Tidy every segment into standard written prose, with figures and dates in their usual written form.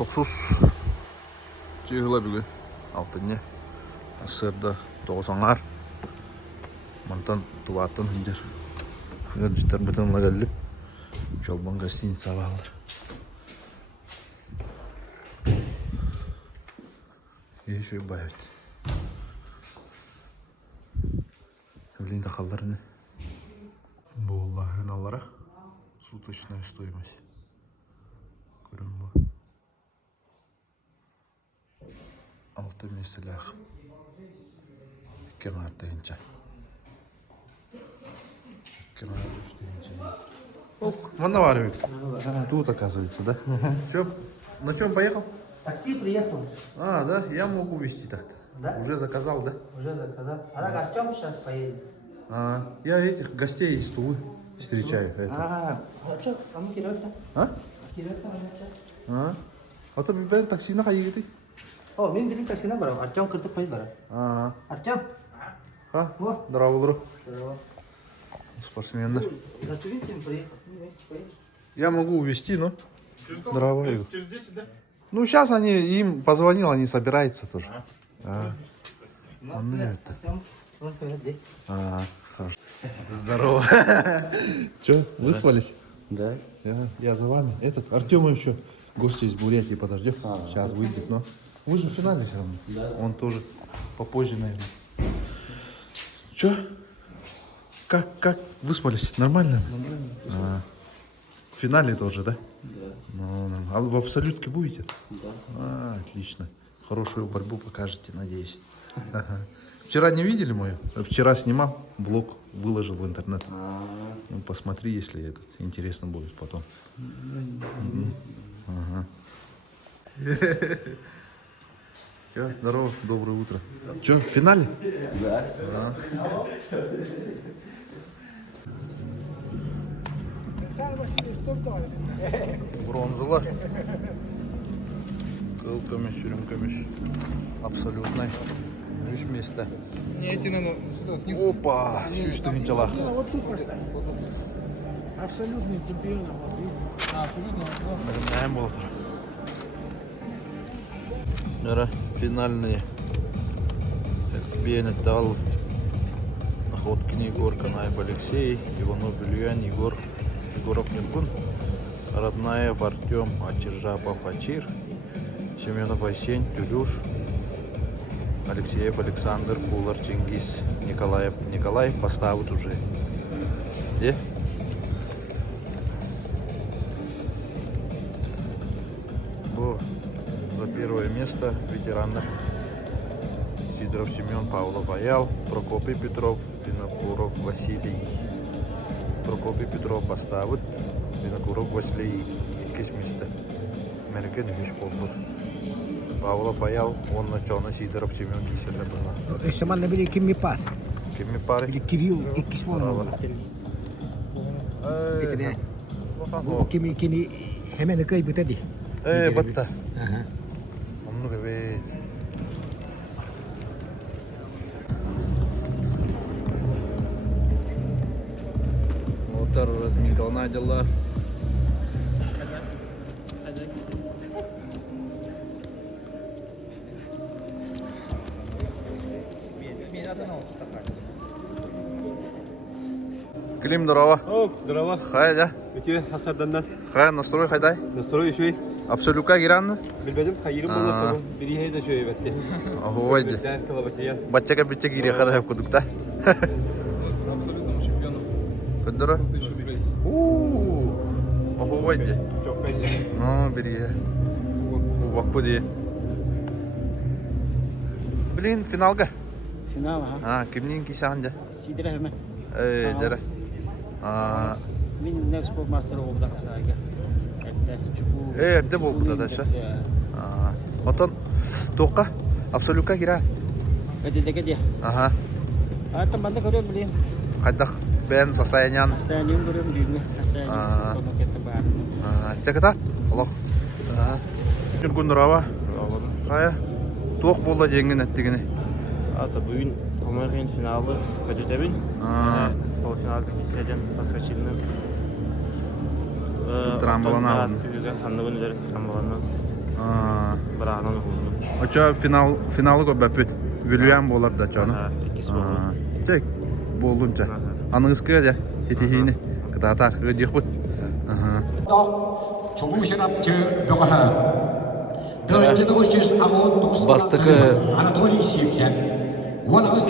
Toksuz cihla bugün altınca asırda 90'lar mantan tuvatın hıncar hıncar beton lagalli çolban gastiniца bağlar şöyle bayat evliyinde kallar ne bu Allah'ın Allah'a суточная стоимость көрün bu 6 меселях 2 марта инча 2 марта инча ок мана тут оказывается да чё на чем поехал Такси приехал. а да я могу везти так-то Да? уже заказал да Уже заказал. А так Артем сейчас поедет. я этих гостей из Тулы встречаю это А что, кому кидать-то? а Кидать-то, а то ben taksine kayı gidi О, мен билин таксина барам. Артем кыртып койуп барам. Артем. О, здорово. Спортсмены. Зачем ты приехал? С ним вместе поедешь? Я могу увезти, но здорово. Через 10, да? Ну, сейчас им позвонил, они собираются тоже. Он это. Хорошо. Здорово. Че, выспались? Да. Я за вами. Этот, Артема еще гости из Бурятии подождет. Сейчас выйдет, но... Вы же в финале все равно. Да. Он тоже попозже, наверное. Че? Как выспались? Нормально? Нормально. В финале тоже, да? Да. Ну, а в абсолютке будете? Да. Отлично. Хорошую борьбу покажете, надеюсь. Ага. Вчера не видели мою? Вчера снимал, блог выложил в интернет. Ну, посмотри, если этот интересно будет потом. Ага. Здорово, доброе утро. Че, в финале? Да. Бронзовый. Кылкамеш, рюмкамеш. Абсолютно. Лишь место. Не, эти надо сюда. Опа, сюда винчалах. Вот тут поставь. Абсолютный чемпион. Абсолютно. Финальные. Бенет дал. Находкин Егор, Канаев Алексей, Иванов Ильян, Егоров Ниргун, Роднаев Артем, Ачиржапов Ачир, Семенов Айсень, Тюлюш, Алексеев Александр, Кулар Чингис, Николай поставят уже. Где? За первое место ветераны Сидоров Семен, Павлов Аял, Прокопий Петров, Винокуров Василий. Прокопий Петров поставит, Винокуров Василий якесь место. Меркен Вишполбур. Павлов Аял, он начал Сидоров Семен Киселя был. Işte bana biri kimi par. Kimi pare? Biri Kiril ikisi var mı? Getireyim. Bu kimi hemen köy bu dedi. Batta. Onu bebe. Motor разминкал надела. Клим, здорово. О, здорово. Хай, да? Өте Хасардандан. Хай, настрой хайдай. Настрой шөй. Абсолютка гиранны? Билбедим, хайырым болот. Бири да шөй бетте. Охуйди. Дар калабатия. Баччага бичча гире хадай кудукта. Абсолютному чемпиону. Кудура? 1000 рублей. Охуйди. Çok belli. Ну, бери. Вакпуди. Блин, финалга. Final ha. Kimning kisanda? Sidire hemen. Jara. Min ne spor master oldu kapsayga. Çubuğu. Erде болду да ша. Отон тоққа абсолютка кира. Ödedeki diye. Ага. Artık ben de görüyorum bileyim. Қайдақ бен состояниан. Состоянием görüyorum düğünü. Состояние. Onu kettim bari. Чаката? Аллах. Жүргүн нұрава. Қая? Тоқ болда жеңген әттігіне. Bugün Amerikan finali Kadıköy'ün polfinalda hisseden Paskaçı'nın Trambolana aldın. Республика Ханныбын üzeri Камбаланнан Бырағынан ұғылды. Очо финалы көбөпүт. Вильям болар да чону. Иккис болды. Чек болунча. Аныңызга да хитихини кытата ыдыхбыт. 조부시랍지 벽화하 더지도시스 아몬 독스 Бастыкы 아나톨리 시입sen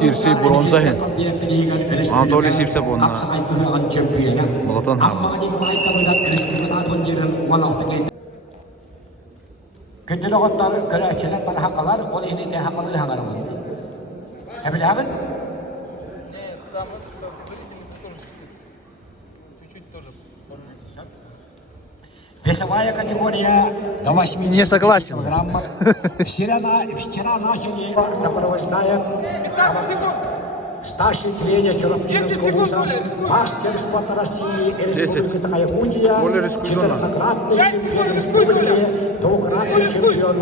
Кирси бронза хен. Анатолий Сипсеп онна. Болотон хама. Kötülü otlar göreçler bana hakalar, o yine de hakalı hakalar var. Hebil hakın? Весовая категория до 80 Не согласен. килограммов. Вчера начали сопровождает старший тренер Чураптиновского вуза, мастер спорта России и Республики Саха-Якутия, четырехкратный чемпион республики, двукратный чемпион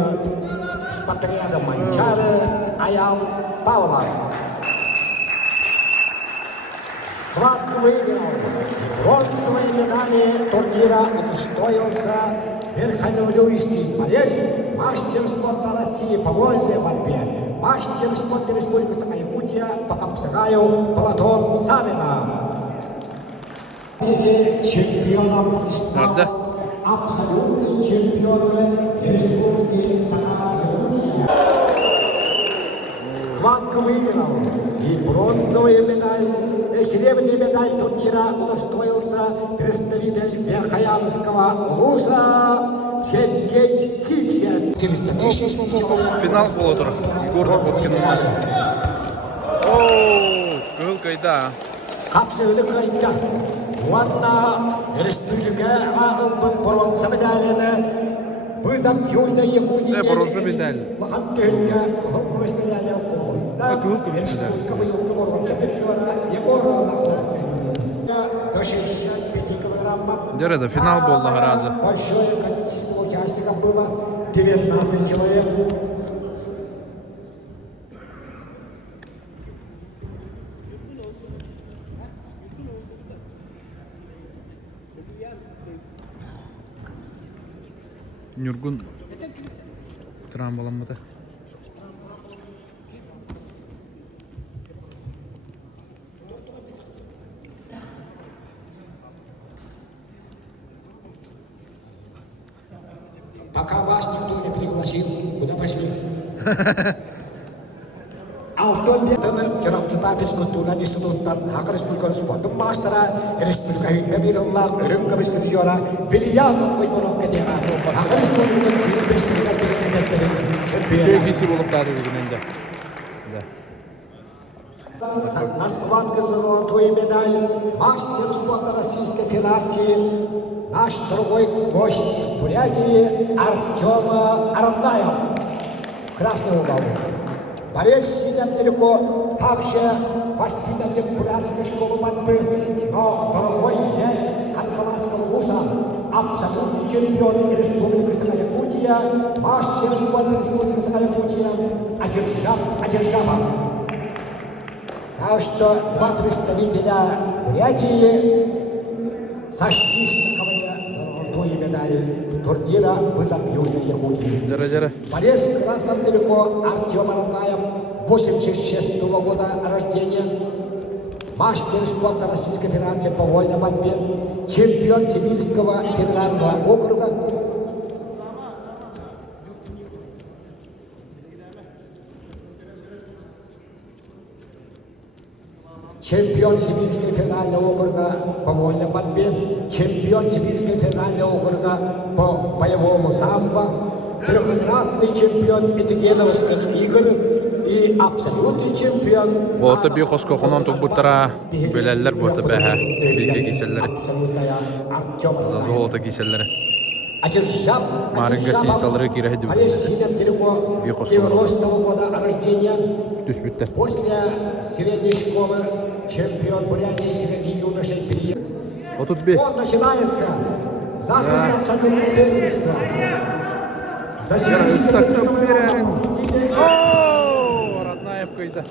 спортряда Манчары Аял Павлов. Схватку выиграл и бронзовые медали турнира удостоился верхолюйский борец, мастер спорта России по вольной борьбе, мастер спорта Республики Саха-Якутия по Капсагаю Платон Савина. Вместе чемпионом стал абсолютный чемпион Республики Саха-Якутия. Схватку выиграл и бронзовую медаль, серебряный медаль турнира удостоился представитель Верхоянского вуза Сергей Сипсен. 400 тысяч человек. Финал болотур. Егор Накопкин. Оу, кыл кайда. Капсыгыны кайда. Уанна республикага ылбыт бронза медалini вызов Южной Якутии. Бронза медаль. До 65 килограммов. Жареда финал болду харазы. Большое количество участников было 19 человек. Нюргун трамбаламады. Пока вас никто не пригласил, куда пошли? Алтон бетаны Чураптыта физкультурный институттан Хак Республиканы спортын мастера Республика Хюнкабиралла өрüm комиссиора Вильям Ойконов кедеға Хак Республиканы сүйін бестілігі кедеттерін чемпионы. Кесі болып тағы бүгіненде. На схватке за золотую медаль мастер спорта Российской Федерации наш другой гость из Бурятии Артем Арандаев. Красный угол. Борец сидят далеко, также воспитанник бурятской школы борьбы, но дорогой зять Ханкаласского вуза, абсолютный чемпион Республики Саха-Якутия, мастер спорта Республики Саха-Якутия Адержапов. Так что два представителя Бурятии сошлись на ковре за золотую медаль турнира «Вызов Южной Якутии». Жара. Борец в красном далеко Артем Арандаев, 86 года рождения, мастер спорта Российской Федерации по вольной борьбе, чемпион Сибирского федерального округа. Чемпион Сибирского федерального округа по вольной борьбе, чемпион Сибирского федерального округа по боевому самбо, трехкратный чемпион Этигеновских игр и абсолютный чемпион. Вот это бихоско хонон тубутара белеллер вот это беха билге киселлери. За золото киселлери. Маринга сисалры кирехди. Бихоско. 90-го года рождения. Түспүттө. После средней школы чемпион Бурятии среди юношей приехал. Вот тут бес. Вот начинается запись на абсолютное первенство. До 75 килограммов. О, родная кайда.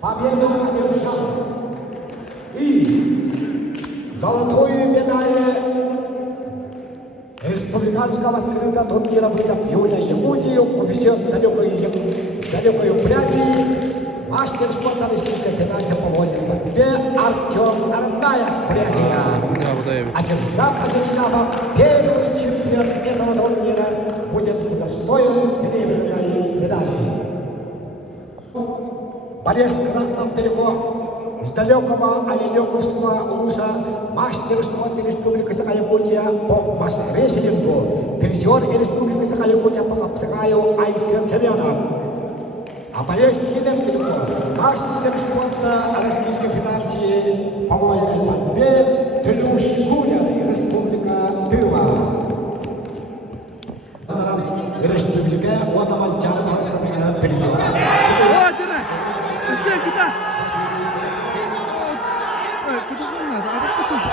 Победу одержал. И золотую медаль Республиканского открытого турнира выйдет Юлия Ягудию, увезет далекую пряди. Мастер спорта России кандидат по вольной борьбе Артем Арная Прядия. Одержав первый чемпион этого турнира будет удостоен серебряной медали. Борец в красном далеко с далекого Оленёковского луса, мастер спорта Республики Саха-Якутия по масс-рестлингу, призер Республики Саха-Якутия по лапсагаю Айсен Семенов. А борец сильным далеко, мастер спорта Российской Федерации по вольной борьбе Тлюш Гуля, Республика Тыва. Республика Уанаманчара, Республика Тыва. Куда не надо, а так посмотри.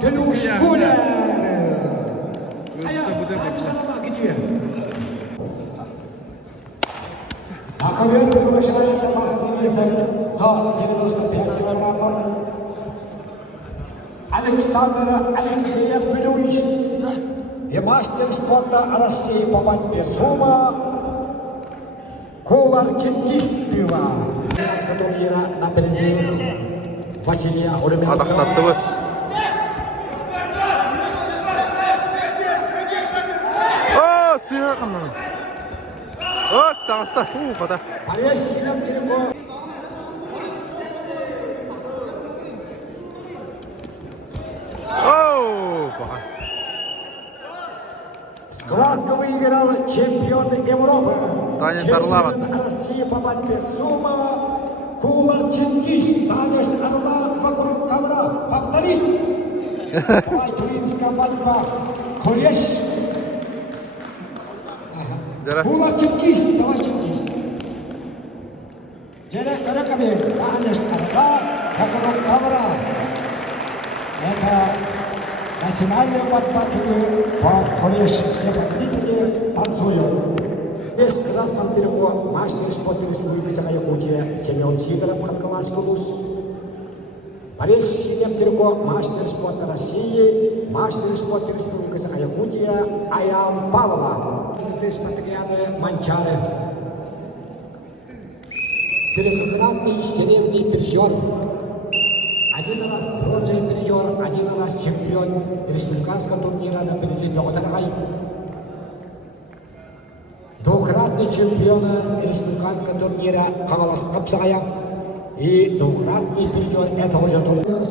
Тлюш Гуля! Где? На ковер приглашается массовый весом до 95 килограммов. Александр Алексеевич и мастер спорта России по борьбе сумо Кулар Чингис Тыва. Турнира напереди Василия Урмянцева. Таста, фата. Борец сильным далеко. Схватку выиграл чемпион Европы, чемпион России по борьбе сумо Кулар Чингис. Танец орла вокруг ковра. Повтори. Давай, туринская борьба. Куреш. Кулар Чингис. Давай, Чингис. Джерек Каракаби. Танец орла вокруг ковра. Это национальная борьба по Хореш. Все победители танцуют. Здесь в красном далеко мастер спорта Республики Саха-Якутия Семен Сидоров, Ханкаласский луз. Борец в синем далеко мастер спорта России, мастер спорта Республики Саха-Якутия Аян Павла. Это спартакиады Манчары. Трехкратный серебряный призер. Один раз бронзовый призер, один раз чемпион республиканского турнира на призы Петр Гай. Двукратный чемпион республиканского турнира Камалас Капсая и двукратный призер этого же турнира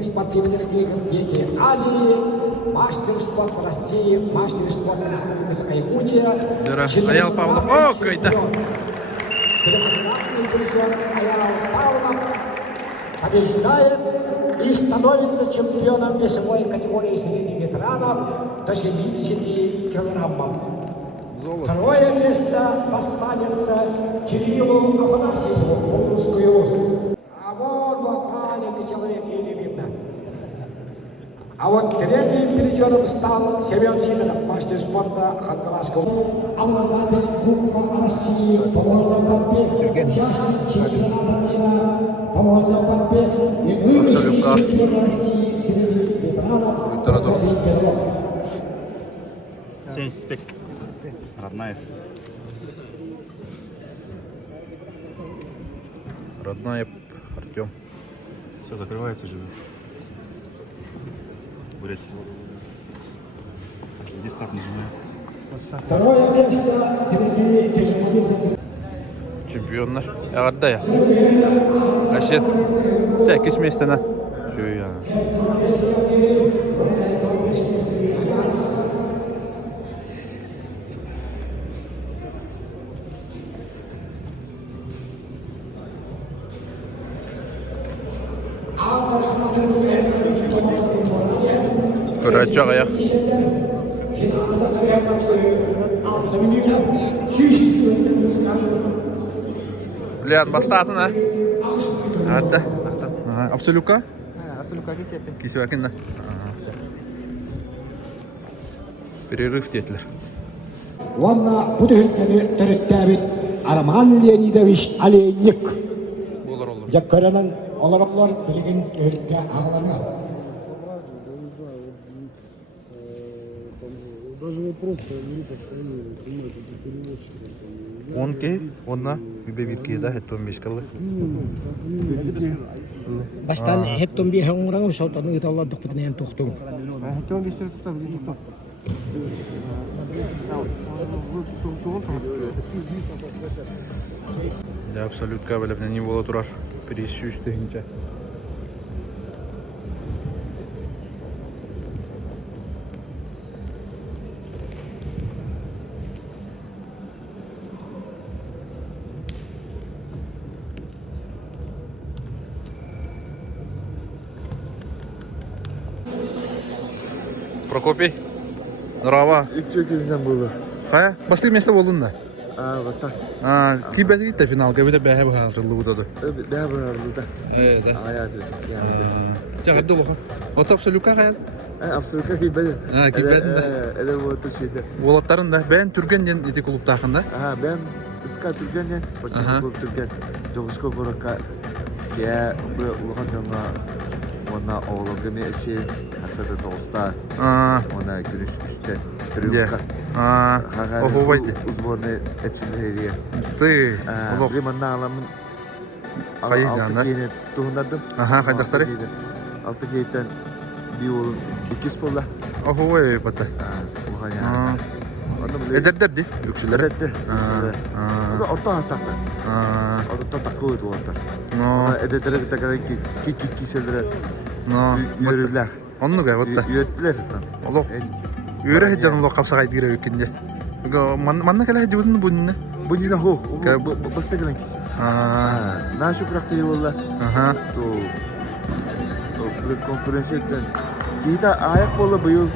спортивных игр «Дети Азии», мастер спорта России, мастер спорта Республики Саха-Якутия. Аял Павлов. О, какой-то. Трехкратный призер Аял Павлов побеждает и становится чемпионом весовой категории среди ветеранов до 70 килограммов. Второе место достанется Кириллу Афанасьеву, Пулинскую лузу. А вот маленький человек, еле видно. А вот третьим призером стал Семен Сидоров, мастер спорта Ханкаласского. Обладатель Кубка России по вольной борьбе, участник чемпионата мира по вольной борьбе и нынешний чемпион России среди ветеранов Прокопий Петров. 75. Родная. Родная Артем. Все, закрывается же. Блять. Где старт нажимаю? Второе место среди тяжеловесов. Чемпионlar. Ягодда я. Ашет. Так, кисместена. Şu ya. Kuracak ayak. Finalda kariyer kapsı 6 minuta. Леон, бастатын, а? Атты. Абсолютка? Абсолютно кесеппен. Кисуакинда. Перерыв детler. Ванна Будыхинтени төрөттәбит Арман Леонидович Олейник. Болар олар. Яккаранын олороклор билигин өрүккө агылана. Даже вот просто группа фамилии, понимаете, это переводчик. 10 ке, онна бибе бирке да 15 кылы. Бастан хеттон би хаңраңы сотаны ыталладык битнен токтун. Хотел бы сказать, что кто? Да, абсолютка белеп не боло турар. Пересүстүнчө. Прокопий. Здорово. İlk было. Хая, последнее место болдун да. Восток. Кибети гитте финал, кебете бәһә баһалырлы бутады. Да, да. Да. Я Жагы долго. Вот абсолютка хая. абсолютно кибеді. Кибеді да. Әлі вот şeyde. Болаттарын да бән түргенден ити клуб тахында. Ben Iska Türk'en Sportif Klub Türk'en Jogusko Boraka ya bu uluhan dama ona oğlum deme içi hasada dosta ona gürüş üstte Türk'e Oho baydı. Uzborne etçileri Ты. Limanna alamın Hayır canım. Altı giyini tuhundadım. Kaydakları? Altı giyitten bir oğlum iki sporla. Oho vay bata. Uluhan ya. Ederderdi öksüler. Evet. O da orta hastakta. Orta takıyordu orta. Ededere bir takara küçük kiselere yürürler. Onu gay bata. Yürüttüler. Allah. Yürü hedden lo kapsa gire ökünde. Manna kala hediyodun bunun. Bu yine ho. Bu basta gelen kişi. Naşu bıraktı yolla. Bu konferansiyetten. Kita ayak bola bu yıl.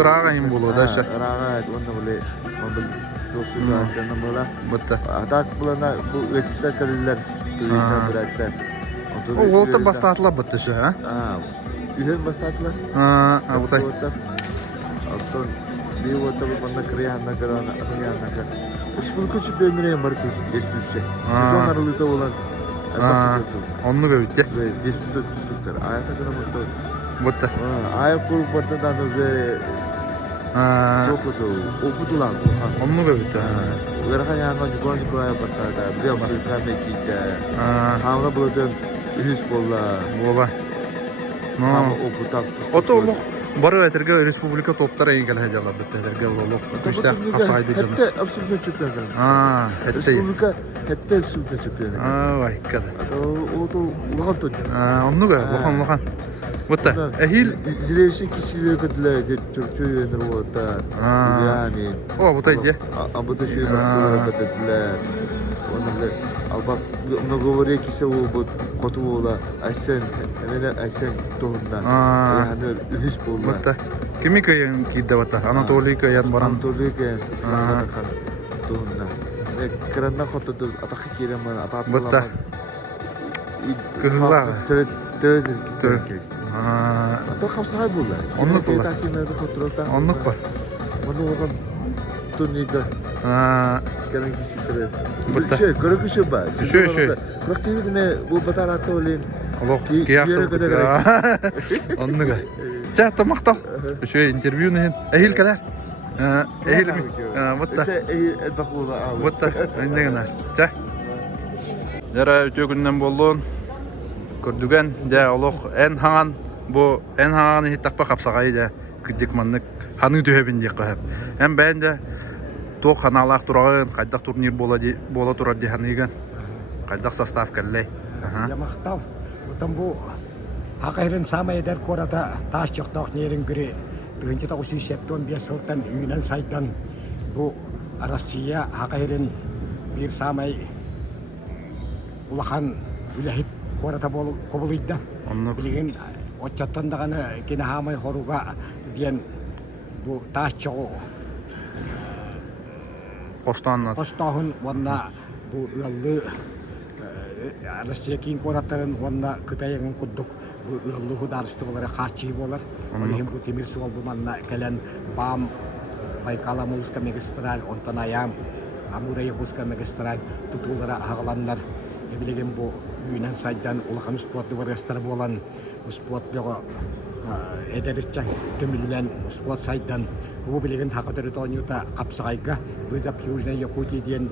Irağayım bulu da şey. Irağayım onu böyle mobil situasyonun böyle. Bata. Adak bulana bu vekitte kalırlar. Tuyundan bıraktılar. O volta bastatla bata şey ha. Ühen bastatla. Butay. Altın bir volta bu bana kriyanla karana kriyanla kar. Respublika çempiyonluğuna martı geçmişse. Sezon aralıkta olan. Onu böyle. Ve geçmişte tuttuklar. Ayakta kadar mutlu. Bata. Ayak kolu partadan ve okudular. Onu böyle. Mereka yang juga ayak pastada. Beliau mereka mekita. Hamla bulutun ihis bola. Bola. Ham okutak. Oto lo. Barı eterge Respublika toplara engel hecalar eterge lo. İşte kapsaydı canım. Hette absolutely çıkıyor. Hette. Respublika hette absolutely çıkıyor. Vay kadar. O da ulan tut. Onu böyle. Lokan. Bata. Ehil. Zilesi kişiliği kötüler. Türkçe yönler o da. Yani. O butay diye. Ama da şey nasıl kötüler. Onunla albas ne говорит ki se o bu kotu ola. Aysen. Hemen aysen tohumdan. Yani ühüs bolla. Bata. Kimi köyün kide bata. Anatoli köyün baran. Anatoli köyün. Tohumdan. Ne kıranda kotu da atak kiren bana atak. Bata. Kızlar. Tövbe. Atau kapsay bolla. Onluk bolla. Onluk var. Onu olan turnika. Karen kişileri. Bata. Kara kuşu ba. Şey. Vakti ne bu bataratı olin. Allah kıyafet. Onu ga. Çat tamakta. Şey interview ne? Ehil kadar. Ehil mi? Bata. El bakula. Bata. Ne kadar? Çat. Jara ötüğünden bollun. Gördügen de Allah en hangan bu en hangan hitakpa kapsagay da giddik manlık hanı tühebin diye kahep. Hem ben de to kanalak durağın kaydak turnir bola turar di hanıgan. Kaydak sastaf kallay. Yamaqtav. Otan bu Haqayırın sama eder korata taş çıktak nerin biri. Dönce de usul septon bir sıltan üyünen saydan bu Arasçıya Haqayırın bir samay ulahan ülahit korata bolu kobuluydu. Bilgin oçattan da gana kine hamay horuga diyen bu taşçığı Kostanlar. Kostahın valla bu ıllı Rusya'nın koratların valla kıtayın kudduk bu ıllı hudarıstı olarak kaçıyı olar. Onun bu temir sol bu manna gelen bam Baykala Muzka Magistral ondan ayam Amuraya Muzka Magistral tutulara ağlanlar. Bilgin bu Yunan saydan ulağın sportlu varastar bolan sportlu ederitçe tümülen sport saydan bu bilgin hakikaten tonyuta kapsayga biz Yuzna Yakuti'den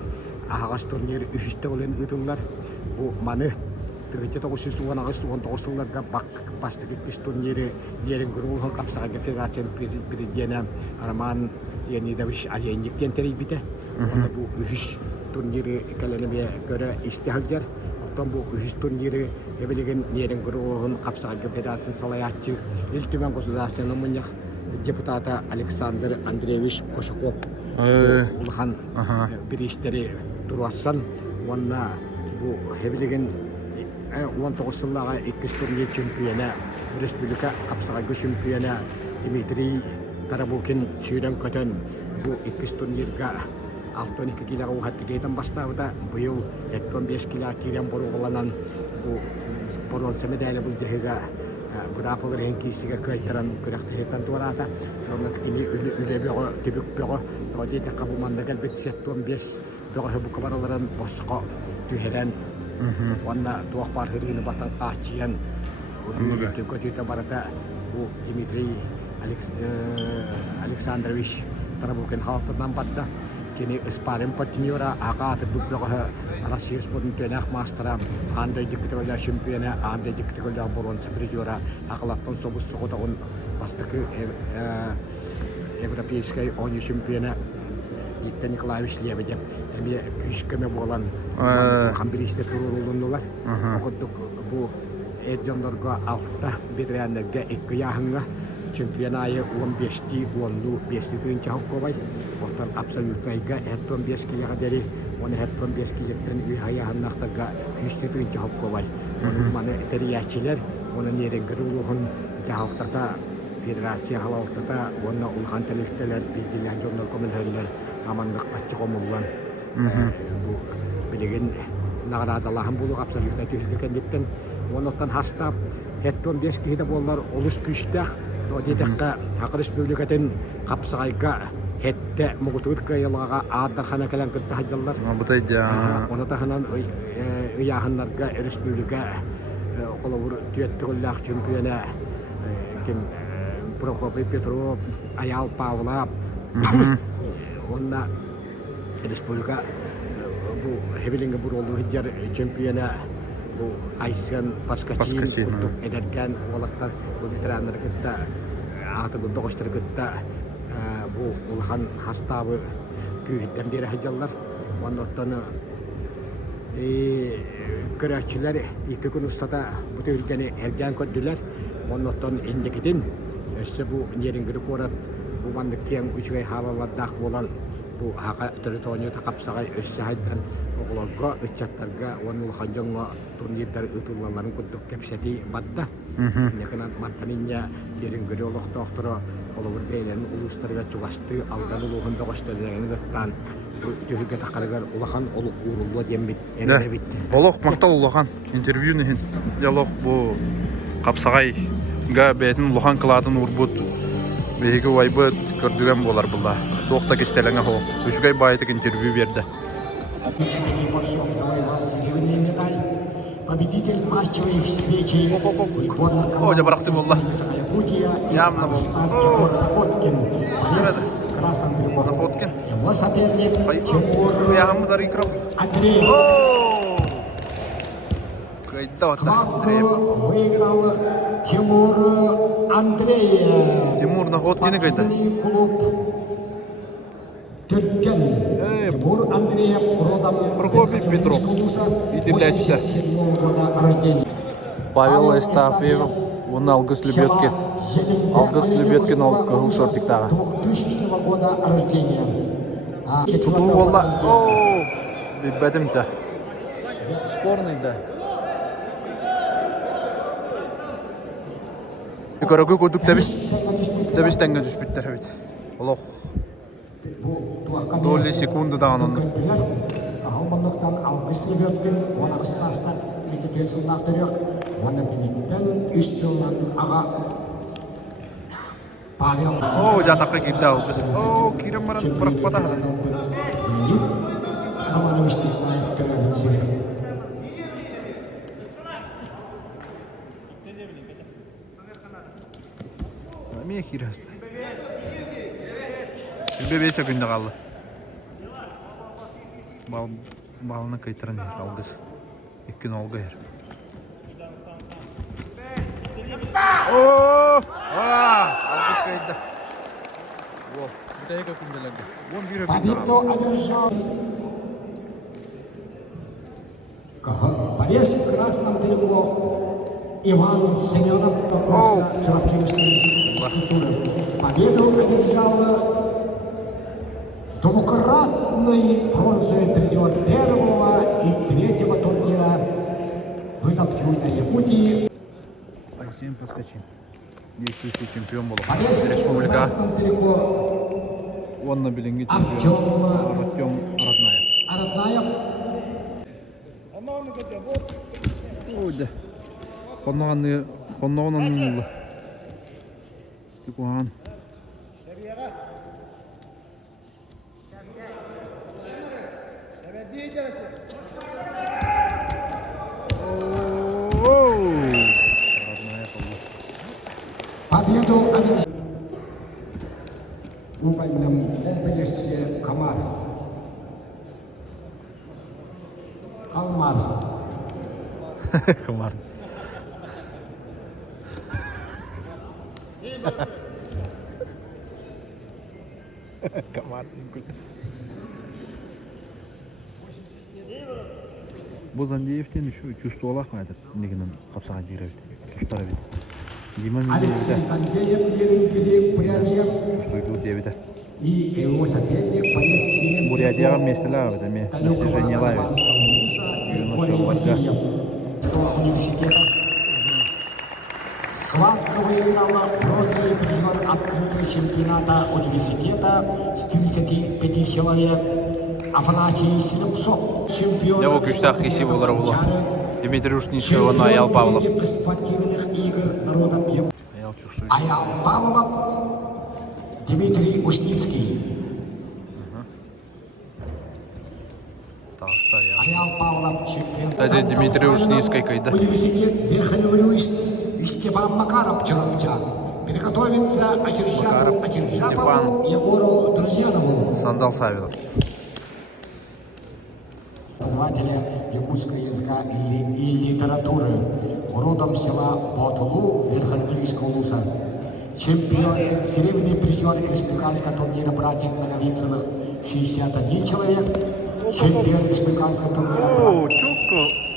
ağaç turnir üstü olan ıdıllar bu manı Türkiye tokusu olan ağaç tuğun tokusularga bak bastık etmiş turniri yerin grubu kapsayga federasyon birinci Arman yeni deviş aliyenikten teribite onda bu üç turniri kalemeye göre istihalcar Otan bu üç turniri bilgin yerin grubun kapsayga federasyon salayatçı iltimen konsolidasyon munyak депутата Александр Андреевич Кошаков улхан биристери турассан онна бу хебилеген 19 жылдагы 2 турнир чемпионы республика капсагы чемпионы Дмитрий Тарабукин сүйрен көтөн бу 2 турнирга 62 килога ухаттыгейтен бастабыда быйыл 15 килога кирен боругуланан бу бронза медаль бул жега Бұрапылыр әңкейсіге көйтерін күректейтен туарата. Онат кені үлі бөғі, түбік бөғі. Одейді қабылмандығын бүт 15 бөғі бұқы барыларын босқы түйерен. Онна туақ бар хүргені батан қачиян. Көтейті барата Дмитрий Александрович Тарабукин халтырдан барды. Кені испарен партнера ағаты бұл бөғі Россия спортын төнәк мастера, андай диктикөлі чемпионы, андай диктикөлі бронза призера, ақылаттан собыс соғыдағын бастықы европейский ойны чемпионы Виктор Николаевич Лебедев. Әме күйшкеме болан қамбиристе тұрur олындылар. Оқыдық бұл әджандарға алықта бедрәнлерге екі яғынға чемпионайы 15-ти, 10-лу, 5-ти түйінші хаққобай. Оттан абсолютнайға 15 килоға дәрі, оны 15 килоттан үй аяғыннақтарға 100-ти түйінші хаққобай. Оның маны тәрияшчілер, оны нереңгір ұлығын жағалықтата, федерация қалауықтата, оны ұлған тәліктелер, бейгілен жонлар көмілхерлер, амандық қатшы қомылған. Білеген нағырадалағын болу абсолютнай түйілді кәндеттен. Оныттан хастап, 15 килода болар олыс күштәқ, Одетаққа Хақы Республикатын қапсығайға хетті мұғытығырқа елғаға ағдархана кәлін күтті хаджалар. Оны тағынан ұяғынларға республика қолауыр түйеттіғыллақ чемпионы Прокопий Петров, Аял Павлов. Онна республика хебелінгі бұр олы хеджар чемпионы Айсан Паскачин күттік әдерген олақтар ветеранлар күтті аты бұл доғыштар күтті бұл ұлған хастабы күйіттен бері хеджалар. Оннаттаны көрәтшілер 2 күн ұстата бұты үлгені әрген көттілер. Оннаттан ендекетін өсі бұл нерінгірі көрат бұл бандық кен үшігай халаладдақ болан бұл аға түрітоны тақапсағай өсі хайдан оғыларға, үтчаттарға, оның ұлғанжаңға турнирдар ұтылғаларын күттік кәпсәті бадда. Некінен маттаныння ерінгірі олықты оқтыры олығыр бәйлерін ұлыстарға чуғасты, алдан ұлығында қоштарыны ғыттан түйілге тақарығар ұлақан олық ұруылы дембет, әрі бітті. Олық мақтал ұлақан интервьюнығын диалог бұл қапсағайға бәйтін ұлақан қылатын ұрбұт бейгі уайбыт көрдіген болар бұлда. Тоқта кестеліңі хоқ. Үшгай байтық интервью берді. Победитель матчевой встречи сборная команды Якутия и Татарстан Егор Прокоткин полез в красном трико. Его соперник Тимур Андреев. Схватку выиграл Тимур Андреев. Тимур Находкин спортивный клуб Түркен. Тимур Андреев родом Прокопий Петров. 87 года рождения. Павел Эстафьев, он Алгыс Любеткин. Алгыс Любеткин ол кығыл шортиктаға. 2000 года рождения. Бұл болда, бәдімді. Спорныйда. Көрігі көрдік дәбіс тәңгі түспеттер әбет. Олох. Доли секунды да onun. Алмандықтан алғысны бердім, оны қыссастан екі төсілдақ түрек, оны кенеттен 3 жылдан аға Павел. О, жатаққа келді ал біз. О, Кирим баран бұрық бада. Леонид Романович Николаев төрәліксі. Мен Кирасты. Күлбе 5 секунда қалды. Балыны кайтырын ер, алғыз. 2 олғы ер. Ооо! Алғыз кайды. Бұда екі күнделерді. 11 Победу одержал борец в красном далеко Иван Семенов, вопрос Чурапкинской физкультуры. Победу одержал двукратный бронзовый призер первого и третьего турнира вызов Южной Якутии. Алексей Паскачин. Действующий чемпион был. Борец в Республика. красном далеко Он на Беленге чемпион. Артем Роднаев. Роднаев. Ой, да. Хоннағаны ұлы. Түкуған. Победу одержал в угольном комплексе Камар. Калмар. Комар. Комар. Бұл Зандеевтен чувствовалақ ма этот негінің қапсаға жегіревді. Чувстары беді. Дима Алексей Зандеев, Ернгелек, Бурятия. чувствует девида. И его соперник борец Синем Бурятияға местілі ағыды. Ме достижение лайвит. Григорий Васильев университета. Схватка выиграла бронзовый призер открытого чемпионата университета с 35 человек. Афанасий Селепцов, чемпион Его күштақ кесі болар болу. Дмитрий Ушничев, он Аял Павлов. спортивных игр народом Якутии. Аял чувствует. Аял Павлов, Дмитрий Ушницкий. Тағыста Аял. Аял Павлов, чемпион. Тәде Дмитрий Ушницкий кайда. Университет Верховный и Степан Макаров Чарапчан. Приготовиться Макаров, Очерчапову, Егору Друзьянову. Сандал Савилов. Преподавателя якутского языка и литературы, родом села Ботулу Верховнийского Луса. Чемпион, серебряный призер республиканского турнира братьев Наговицыных 61 человек. Чемпион республиканского турнира О, братьев чук.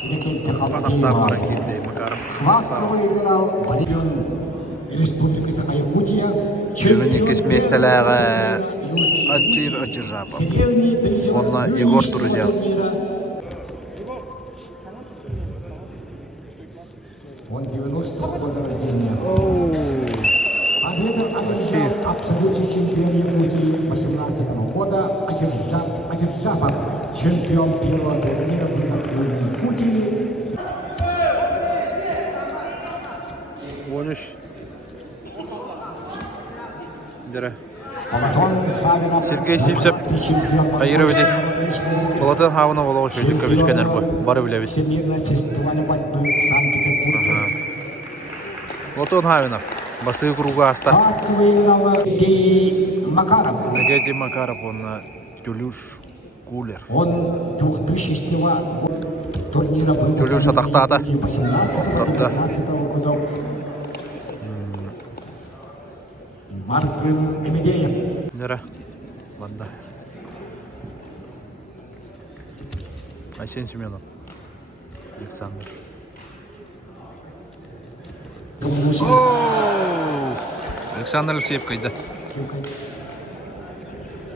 Иннокентия Қазақстан Халпеева. баракелді Макаров. Схватку выиграл чемпион Республики Якутия. Чемпионикес местелері Ачир Жапов. Онна Егор Друзьян. Он 90-го года рождения. Победу одержал абсолютный чемпион Якутии 18 года Ачиржапов, чемпион первого турнира в Якутии. 13. Дәрі. Полотон Савинов, Сергей Сипсеп, Қайыры өде. Полотон хавына олауы сөйдік көбішкен әрбі. Бары біле бет. Всемирный фестиваль борьбы Санкт-Петербург. Полотон хавына. Басы круга аста. Схватку выиграл Ди Макаров. Нагеди Макаров, он Тюлюш Кулер. Он 2000 года турнира был Тюлюш атақтады. 18-19 годов. Маркин Эмилеев. Дәрі. Банда. Айсен Семенов. Александр. Александр Алексеев кайда.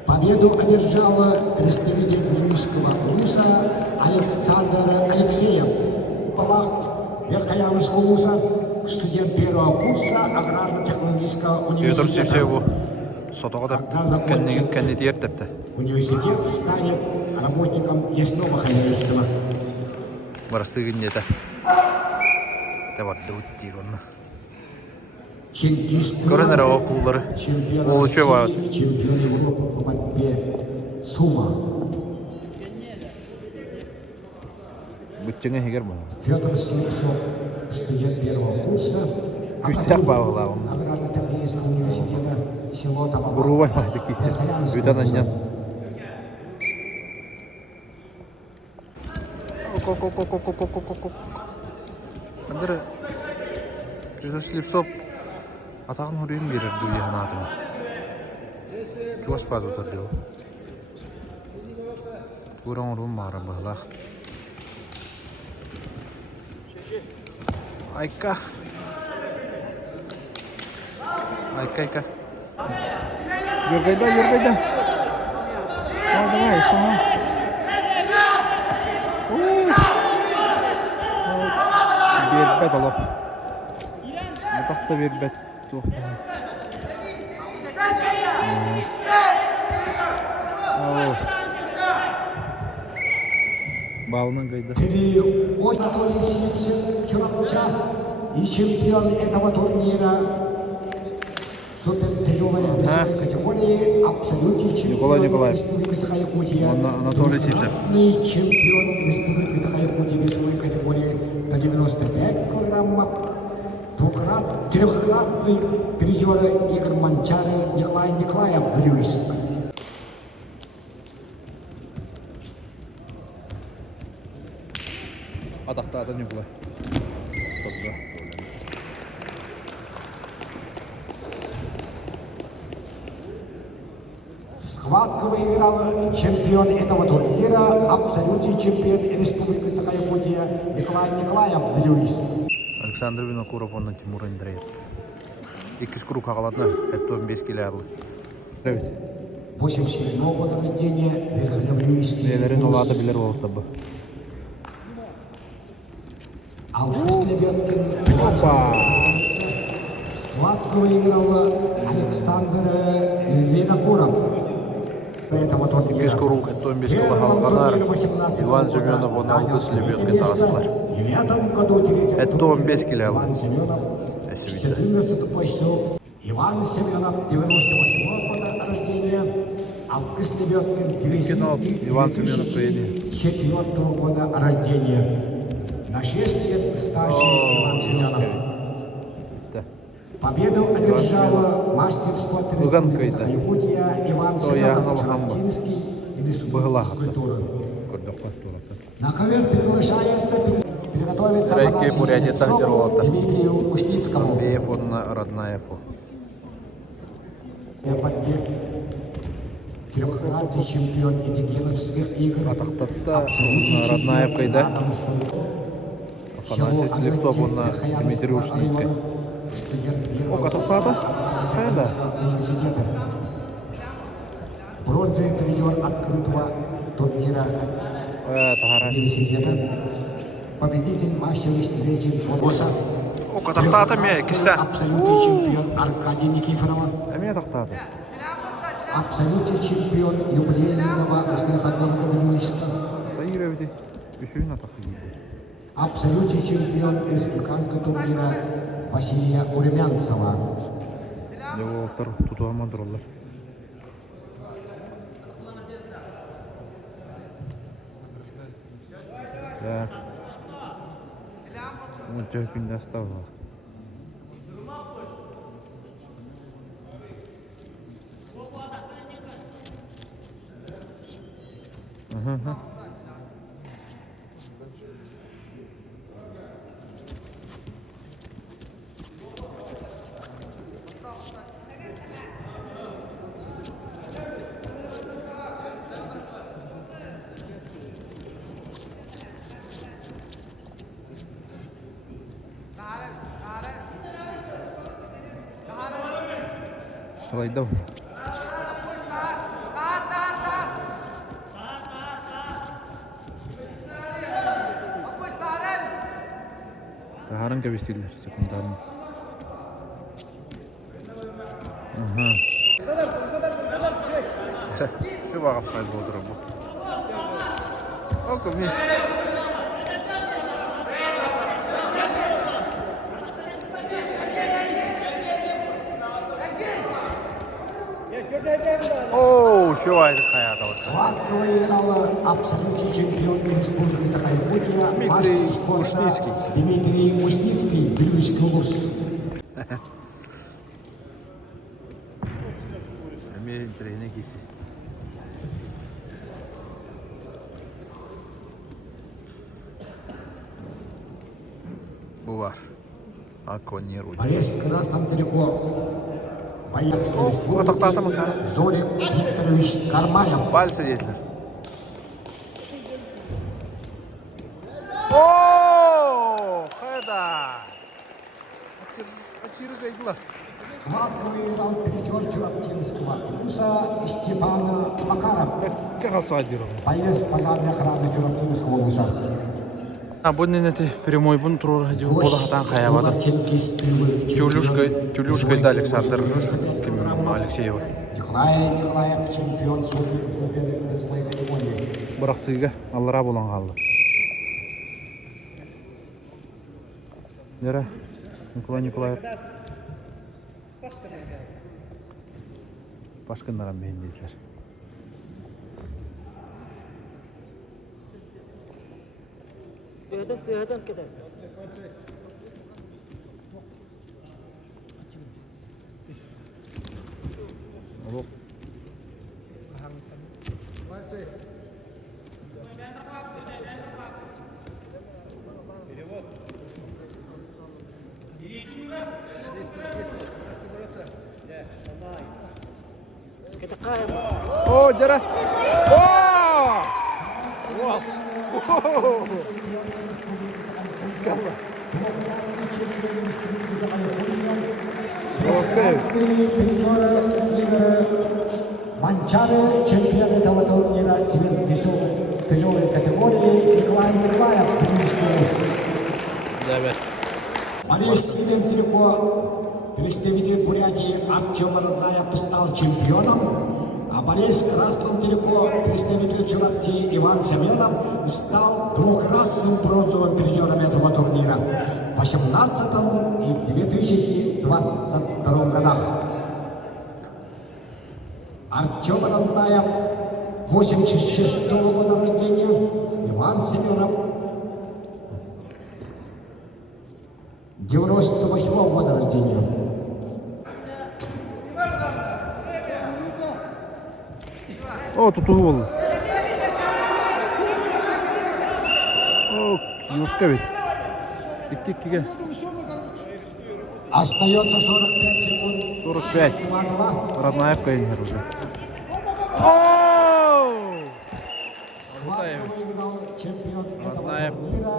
Победу одержал представитель Блюйского Луса Александр Алексеев. Верхоянского Луса, студент первого курса аграрно-технологического университета. сотоға да Когда закончит кәнне тиер тепті. университет, станет работником лесного хозяйства. Барастығын ете. Табарды өттейік онына. Чемпион Көрінер ау пуллары. Ол үші бают. чемпион Европы по борьбе сумо. Бүттіңі егер бұл. Федор Селецов, студент первого курса Күстәк бағылағым. Аграрно-технического университета село Табала. Бұру байды кесте. Үйтен аннан. Андыры Федор Селецов атағын ұрайын берір дүйе ғанатыма. Чуас бады отыр деу. Көрің ұрын мағырын бағылақ. Айка. Айка. Йоргайда. Давай, сама. Бербет алып. Бұтақты бербет. Балының қайда. Анатолий Сивцев, Чурапча и чемпион этого турнира супертяжелой весовой категории, абсолютный чемпион Николаев. Республики Саха-Якутия, Анатолий Сивцев. крупный чемпион Республики Саха-Якутия весовой категории до 95 килограммов, трехкратный призер игр Манчары Николай Николаев Блюйс. Атақты аты не бұлай. Схватку выиграл чемпион этого турнира, абсолютный чемпион Республики Саха-Якутия Николай Николаев Блюйс. Александр Винокуров, онна Тимур Андреев. Иккис круг ағаладна, 5 келі ағылы. 87 года рождения, Верховный Нелерін олады білер олық табы. Схватку выиграл Александр Винокуров. Этого турнира. Иккис круг, 15 келі ағалғанар. Иван Семенов, он алды слебетке тағасылар. В 9 году третьем Это турнире 15 килограмм. Иван Семенов, 14 поясу. Иван Семенов, 98 года рождения. Алкис Лебедкин, Иван Семенов поедет. 2004 года рождения. На 6 лет старше Иван Семенов. Да. Победу одержал мастер спорта Республики Саха-Якутия Иван Семенов, Чарапчинский институт физкультуры. На ковер приглашается приготовиться Райке Бурятия Тахтировата. Дмитрию Ушницкому. Беев, он родная фу. Подбег. Трехкратный чемпион этикеновских игр. Атақтатта родная кайда. Афанасий Слепцов, он Дмитрий Ушницкий. О, Атақтата? Кайда? Бронзовый тренер открытого турнира Тахараш. университета. Победитель матчевой встречи босса. О, Атақтата ме, киста. Абсолютный чемпион Аркадий Никифорова. Аме Атақтата. Абсолютный чемпион юбилейного слеха города Блюйска. Таира ведь еще и на Тахари. Абсолютный чемпион республиканского турнира Василия Урмянцева. Его второй тут амандроллар. Так. Вот терпень доставил. Ага. Слайдов. Тагаран кебестилер секундарын. Ага. Все бағап сайд болдыры бұл. Оку мен. Оу, все айды қаята вот. Схватка выиграла абсолютный чемпион Республики Якутия, мастер спорта Дмитрий Мушницкий, Вильнюсский улус. Мен трейне кесі. Бұл бар. Аконеру. Борец в красном далеко. Боец тоқтатымын, кәрі. республики Зорик Викторович Кармаев. Пальцы дейтілер. Ооо, қайда? Ачиры қайдылар. Схватку выиграл призер Чураттинского улуса Степана Макаров. Как қалса диром? Боец пожарной охраны Чураттинского улуса. Бұнын әті прямой бұн тұрор әді болағатан қаябадыр. Тюлюшкайды Александр Алексеева. Николаев чемпион супер весовой категории. Бірақ сыйға аллара болан қалды. Нері? Николаев. Башқындаран бейін дейтілер. О, жара! О! Манчары, чемпион этого турнира тяжелой категории Николаев, Вильнюсский улус. Борис Далеко, представитель Бурятии Артем Роднаев стал чемпионом, а Борис Красным Далеко, представитель Чураттии Иван Семенов стал двукратным бронзовым призером этого турнира в 2018 и 2022 годах. Артем Роднаев 86 года рождения, Иван Семенов 98 года рождения. О, тут угол. О, юшка ведь. Икки-икки. Остается 45 секунд. 45. 2-2. Роднаев Каингер уже. Оу! Схватку выиграл чемпион этого Роднаев. турнира,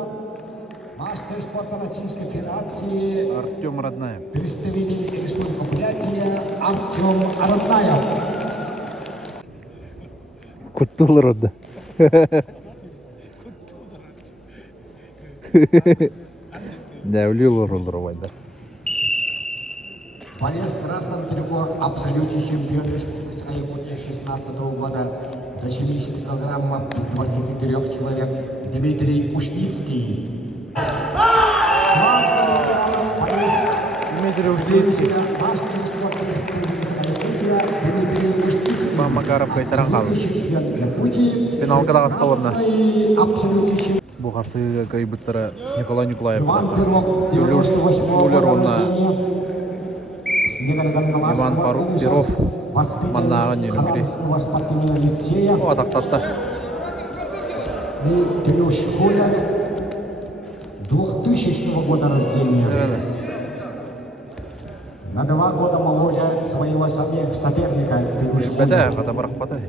мастер спорта Российской Федерации, Артем Роднаев. представитель Республики Бурятия Артем Роднаев. Куттулар отда. Дәулилар олар ойда. Борец красным далеко, абсолютный чемпион Республики Якутия 2016 года до 70 килограммов с 23 человек Дмитрий Ушницкий. Схватку выиграл борец Дмитрий Ушницкий. мастер спорта Республики Якутия Дмитрий Ушницкий. Макаров кайтаран қалды. Чемпион Якутии. Финалға да қалды. Абсолютный чемпион. Бұл қарсы кайбыттары Николай Николаев. Иван Перов, 98 года рождения. Иван Перов. Маннаған нерімгірей. Спортивного лицея. О, атақтатта. И Тлюш Хулер 2000 года рождения. На 2 года моложе своего соперника. Бәді, қада бұрақпата.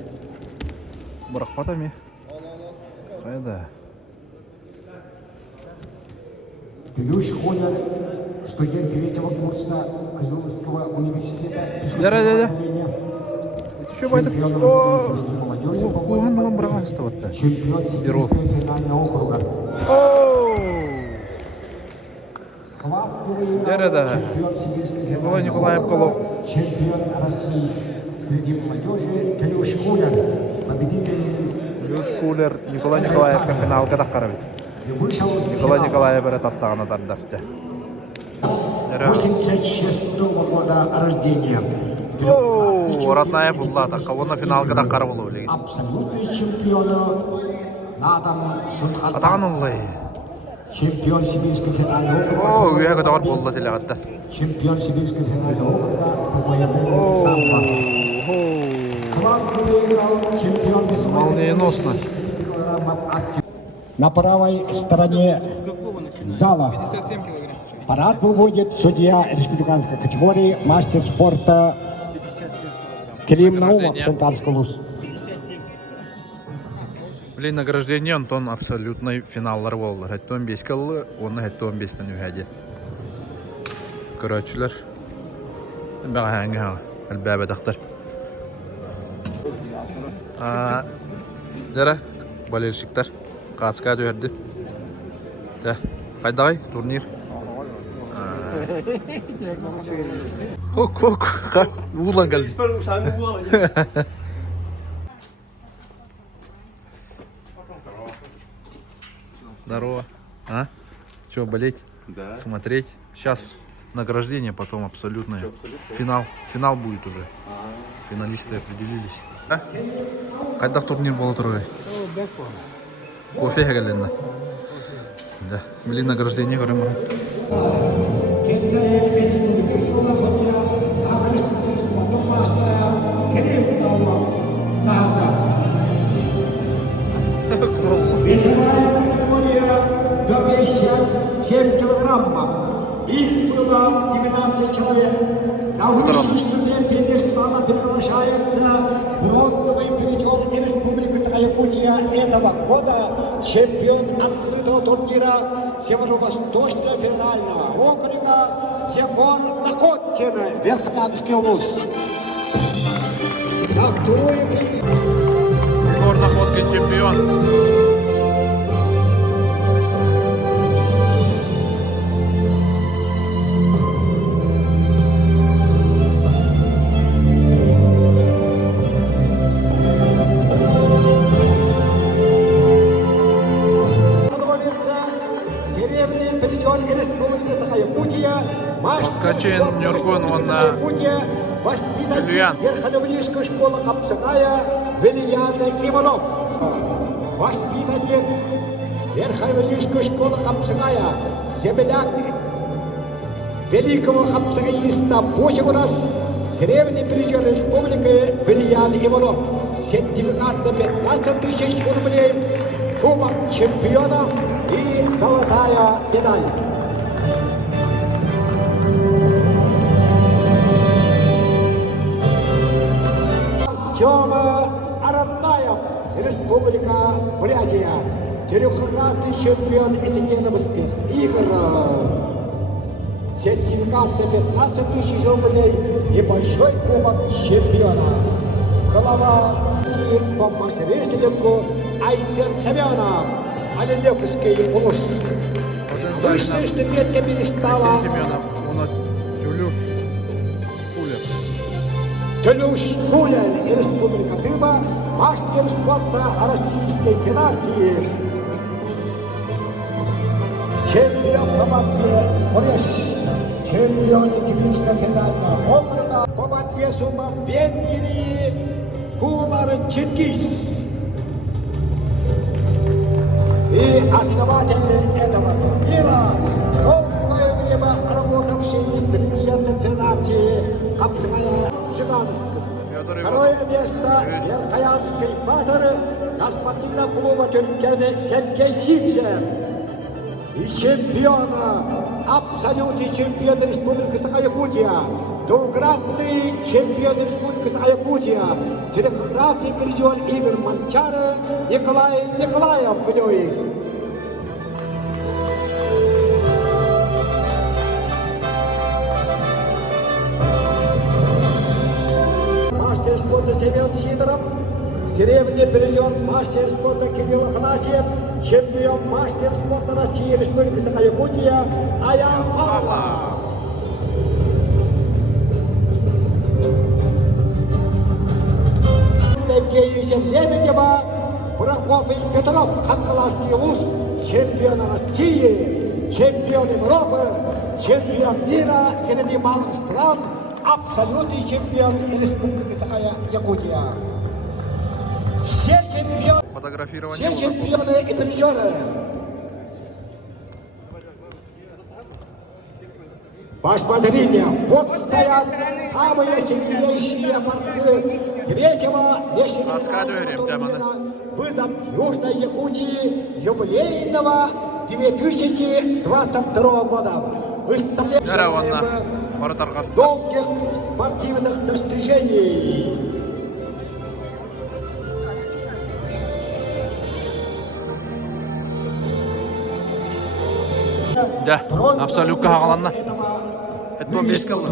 Бұрақпата ме? Қайда? Тлюш Хулер, студент 3-го курса Кызыловского университета. Да. Что бы это? Чемпион России среди молодежи по Оған маған волейболу. бұрақ асты отта. Чемпион Сибирского федерального округа. Оу! Схватку выиграл Да. чемпион Сибирского Николай федерального Николаев округа, Колов. чемпион России Среди молодежи Тлюш Кулер, победитель Люш Кулер Николай Николаевка финалга таққара бит. и вышел в Николай финал Николаев бәрі таттағына тардарча. 86-го года рождения. О, родная была, так кого на финалга таққара болу леген. Абсолютный чемпион Надам Судхан. Атаған олай. Чемпион Сибирского федерального О, округа. үйәгі дағар болла телеғатта. Чемпион Сибирского федерального округа по боевому самбо. Схватку выиграл чемпион Молниеносно. 85 килограммов актив. На правой стороне зала парад выводит судья республиканской категории, мастер спорта Клим Наумов, Сантарский луз. Блин, награждение Антон абсолютный финаллар болдылар. Хәтті 15 кыллы, оны хәтті 15-тен үйәді. Көрәтшілер. Бәға хәңгі хәңгі. Әлбәбі дақтар. Дәрі, болельщиктар. Қатысқа дөрді. Қайдағай турнир? Хок. Улан кәлді. Здорово. А? Че, болеть? Да. Смотреть? Сейчас награждение, потом абсолютное. Финал. Финал будет уже. Финалисты определились. А? Когда турнир был трое? Кофе галена. Да. Блин, награждение говорим. Kendileri Respublika Yolları'ya Ankara Respublika Spor'un başkanı Kerim Naumov Nahanda. Весовая категория до 57 килограммов. Их было 12 человек. На высшую ступень пьедестала приглашается бронзовый призер Республики Якутия этого года, чемпион открытого турнира Северо-Восточного федерального округа Егор Накоткин, Верхоянский луз. На второй Егор Накоткин чемпион. серебряный призер Республики Якутия, Ткачин Нюргун, он на воспитанник Ильян. Верховной школы Капсакая Вильян Иванов. Воспитанник Верховной школы Капсакая, земляк великого хапсакаиста Бочегурас, серебряный призер Республики Вильян Иванов. Сертификат на 15 тысяч рублей, кубок чемпиона и золотая медаль. Артема Аратнаев, Республика Бурятия, трехкратный чемпион этикетовских игр. Сертификат на 15 тысяч рублей и большой кубок чемпиона. Голова по мастерестлингу Айсен Семенов, Оленевский улус. Высшей ступенькой перестала Семенов, он Тюлюш Кулер. Тлюш Кулер, Республика Тыва, мастер спорта Российской Федерации. Чемпион по борьбе Куреш, чемпион Сибирского федерального округа по борьбе с умом Венгрии Кулар Чингис. И основатель этого турнира, долгое время работавший президентом Федерации Капсакая Жиганск. Второе место Верхоянской патеры спортивного клуба Тюркены Сергей Симсев. И чемпиона, абсолютный чемпион Республики Якутия, двукратный чемпион Республики Якутия, трехкратный призер игр Манчары Николай Николаев Плюис. Мастер спорта Семен Сидоров, серебряный призер мастер спорта Кирилл Афанасьев, чемпион мастер спорта России Республики Якутия Ая Павлова. Сергеевича Лебедева, Прокофий Петров, Ханкаласский вуз, чемпион России, чемпион Европы, чемпион мира среди малых стран, абсолютный чемпион Республики Саха-Якутия. Все Фотографирование. чемпионы и призеры. Посмотрите, вот стоят самые сильнейшие борцы третьего межрегионального турнира вызов Южной Якутии юбилейного 2022 года. Выставляем долгих спортивных достижений. Да, абсолютно хагаланна. Это без кого.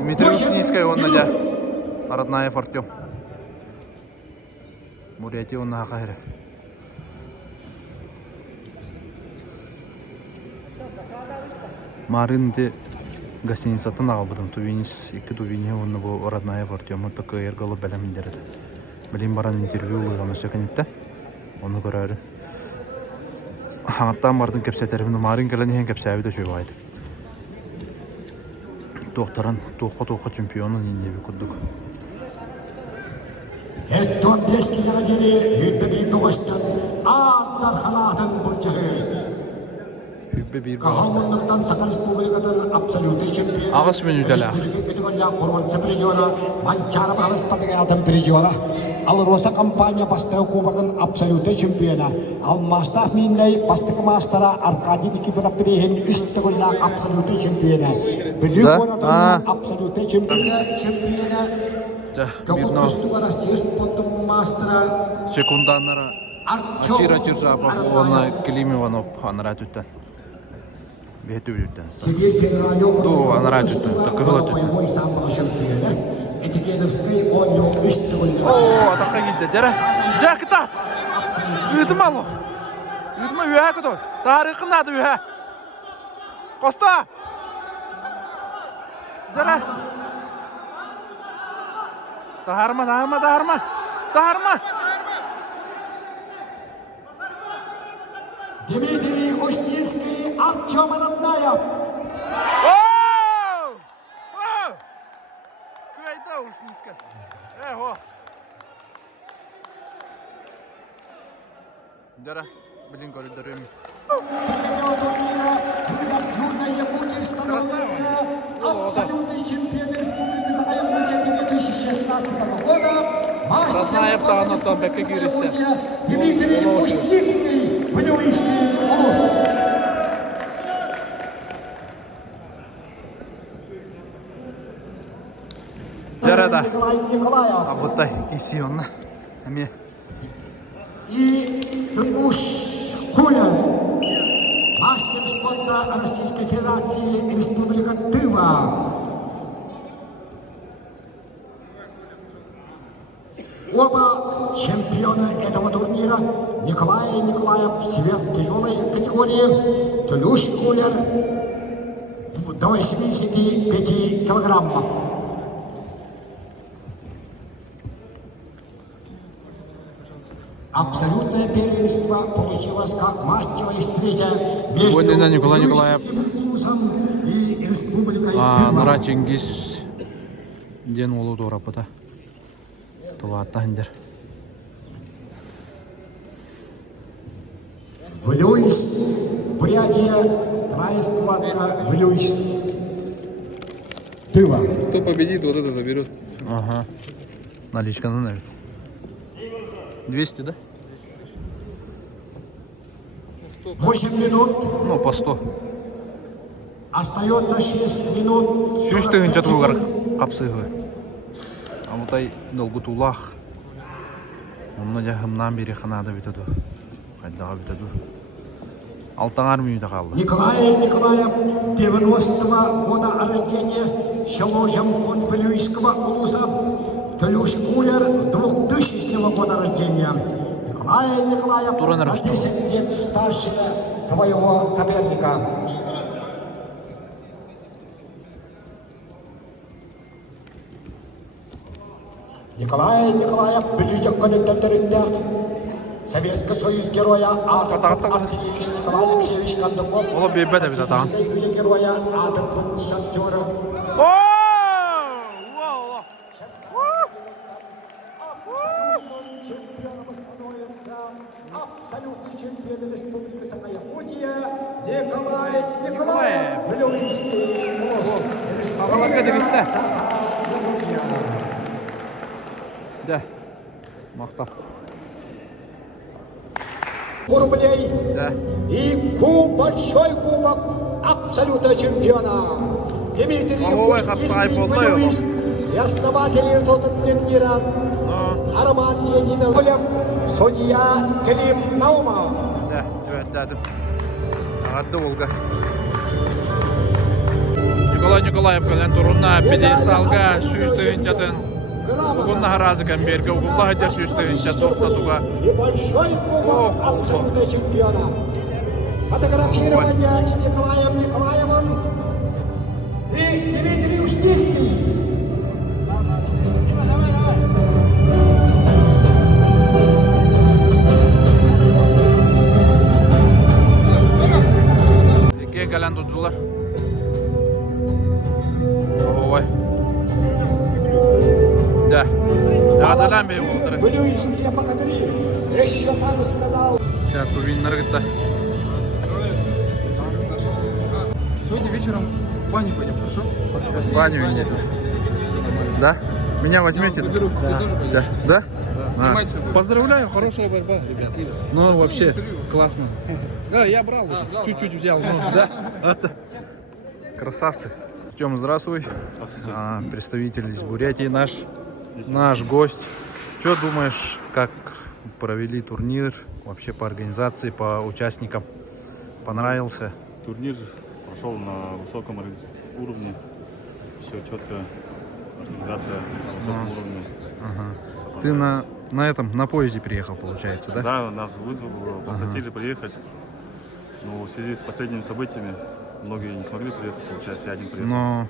Метрюшнийская он надя. Родная фортел. Бурятия он на хахаре. Маринде гостиницатын албыдым. Тувинис, екі тувине оны бұл родная фортел. Мы такой ергалы бәлем дереді. Білім баран интервью ұлығаны сөкенетті. Оны көрәрі. Хаңаттан бардың кепсетерімді марин кәлінен кепсәбі де жөй байды. Тоқтаран тоққа чемпионын еннебі күрдік. Эттон 5 килогадері үйбі бейбі қоштан аттар қанатын бұл жағы. Үйбі бейбі Қағалмындықтан Сақа Республикадан абсолютный чемпион. Ағыс мен үдәлі. Республика категория бұрғынсы призера, Манчара бағалыс патығалатын призера. Ал Роса компания бастау кубагын абсолютный чемпиона. Ал Мастав Минней бастығы мастера Аркадий Никифоров бірейін үсті күлі абсолютный чемпиона. Білік оратының абсолютный чемпиона. Мирно. Секунданнара Ачира Чиржапов, он Климиванов, анрат үттен. Беті үттен. Сибирь федеральный округ. Анрат үттен, такығылы үттен. Боевой самбо чемпиона. Этикеновский онyo үсті күлі. О, атаққа кетті, дәрі. Жәкіта! Үйтім алу. Үйтім үйә күді. Тарихын ады үйә. Қоста! Дәрі. Тахарма! Дмитрий Ушнинский, Артем Роднаев. Кайда Ушнинска? Эго! Дара, блин, говорит, дарем. Третьего турнира вызов Южной Якутии становится абсолютный чемпион Республики Саха-Якутия 2016 года. Мастер спорта Якутия Дмитрий Ушнинский, Блюйский улус. Дара, Николай Николаев. Абутай, кисионна. Ами. И Петруш Кулин, мастер спорта Российской Федерации Республика Тыва. Оба чемпиона этого турнира Николай Николаев сверхтяжелой категории, Тлюш Кулер до 85 килограммов. Абсолютное первенство получилось как матчевая встреча между Блюйским улусом и Республикой Тыва. Нара Чингис ден олу дорапыта. Тылаттандер. Блюйс, Бурятия, вторая схватка Блюйс. Тыва. Кто победит, вот это заберет. Ага. Наличка на навик. 200, да? 8 минут. Ну, по 100. Остается 6 минут. Сүйістігін жатып олар қапсығы. Амутай долгу тулах. Онна жағымнан бері қанады бітеді. Қайдаға бітеді. Алтаңар мүйді қалды. Николай Николаев, 90-го года рождения, село Жамкон Блюйского улуса. Тлюш Кулер, 2000 года рождения. Николай Николаев на 10 лет старше своего соперника. Николая ближек коннекторинда. Советский Союз героя артиллерист Николай Алексеевич Кондаков. Oğlum bir bede bir de tamam. Советский героя Адам шахтера. Абсолютным чемпионом становится абсолютный чемпион Республики Саха-Якутия Николай Блюйский. Республика Саха-Якутия. De. Maqtap. Рублей De. и большой кубок абсолютного чемпиона. Дмитрий Ой, как Кучкинский хайп, футболист и основатель турнира. Арман Леонидов, судья Клим Наумов. De. Evet dedim. Ағатты Волга. Николай Николаевкадан турунна пьедесталга сүйістігінчатын. Бүгін наразыкан бергі ұғылға өте сүйістігінчат соқтатуға. И большой кубок абсолютного чемпиона. Фотографирование с Николаем Николаевым и Дмитрий Ушкинский. Екен кәлін тұтылар. Ой. Да. Ағадалан бей болдыры. Блюйские богатыри. Еще так сказал. Сейчас турбинлар гітті. Сегодня вечером в баню пойдем, хорошо? В баню идете. Да? Меня возьмете? Заберу, ты тоже пойдешь? Да? Да? Снимать всё будет. Поздравляю, хорошая борьба, ребят. Ну, вообще, классно. Да, я брал, чуть-чуть взял. Да? Это. Красавцы. Артем, здравствуй. Здравствуйте. Представитель из Бурятии наш гость. Что думаешь, как провели турнир, вообще по организации, по участникам? Понравился? Турнир прошел на высоком уровне. Все четко. Организация на высоком уровне. Ага. Ты на поезде приехал, получается, да? Да, нас вызвали, попросили приехать. Но в связи с последними событиями многие не смогли приехать, получается, я один приехал. Но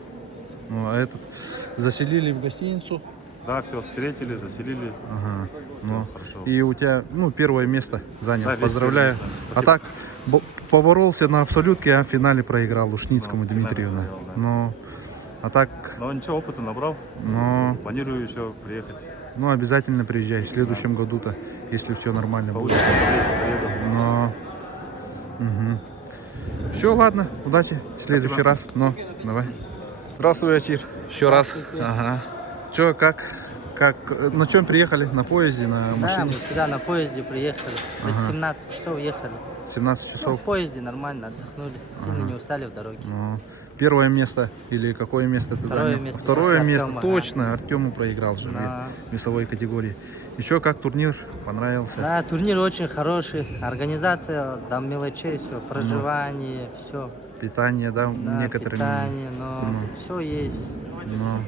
заселили в гостиницу. Да, все встретили, заселили. Ага. Всё Ну, хорошо. и у тебя, первое место занял. Да, весь Поздравляю. первое место. А Спасибо. так поборолся на абсолютке, а в финале проиграл Лушницкому в финале Дмитрию. проиграл, да. Но а так, Но ничего, опыта набрал. Планирую еще приехать. обязательно приезжай в следующем году-то, если все нормально будет. Получится, приеду. Но все, ладно, удачи. В следующий раз. Давай. Здравствуй, Ачир. Еще раз. Ага. Че, как, на чем приехали? На поезде, на Да, машине? мы сюда на поезде приехали. Без 17 часов ехали. 17 Ну, часов. в поезде нормально отдохнули. Сильно не устали в дороге. Ну, первое место или какое место ты Второе занял? место. Второе После место, Артема, точно. Артему проиграл же Да. в весовой категории. Еще как турнир понравился? Да, турнир очень хороший. Организация до мелочей, все. Проживание, все. Питание, да, Да, некоторыми. питание, но все есть. Ну,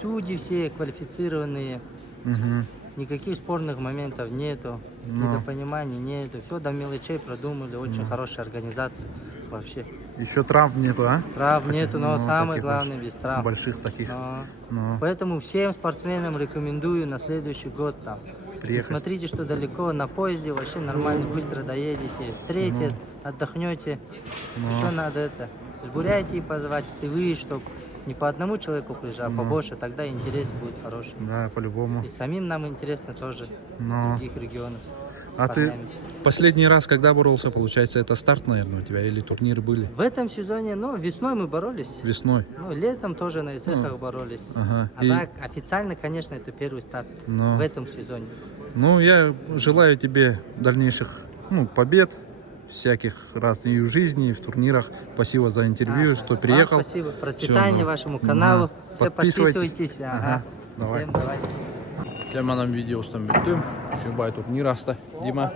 Судьи все квалифицированные. мгм. Никаких спорных моментов нету. Недопониманий нету. Все до мелочей продумали. Очень хорошая организация вообще. Еще травм нету, а? Прав нету, но Ну, самое таких главное без травм. Больших таких. Но Ну, Поэтому всем спортсменам рекомендую на следующий год там. Не приехать. смотрите, что далеко, на поезде вообще нормально, быстро доедете, встретят, отдохнете. Все надо это. С Бурятии позвать, ты чтобы не по одному человеку приезжал, а побольше, тогда интерес будет хороший. Да, по-любому. И самим нам интересно тоже Но. в других регионах. с А ты парнями. последний раз когда боролся, получается, это старт, наверное, у тебя? Или турниры были? В этом сезоне, весной мы боролись. Весной? Летом тоже на ИСЭХах боролись. Ага. А И- так, официально, конечно, это первый старт Но. в этом сезоне. Ну, я желаю тебе дальнейших побед, всяких разных и в жизни, и в турнирах. Спасибо за интервью, что приехал. Вам спасибо. Процветания Всё, вашему каналу. Да. Все подписывайтесь. Ага. Давай. Всем давайте. Теманом видеостан биттим. Сюбай турнир аста. Дима,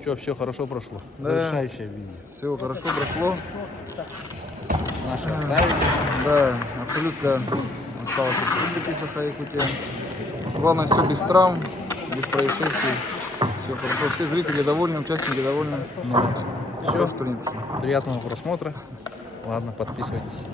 что, все хорошо прошло? Завершающее видео. Все хорошо прошло. Наши оставили. Да, абсолютно осталось в Республике Саха-Якутия. Главное, все без травм, без происшествий. Все хорошо. Все зрители довольны, участники довольны. Все, что не пришло. Приятного просмотра. Ладно, подписывайтесь.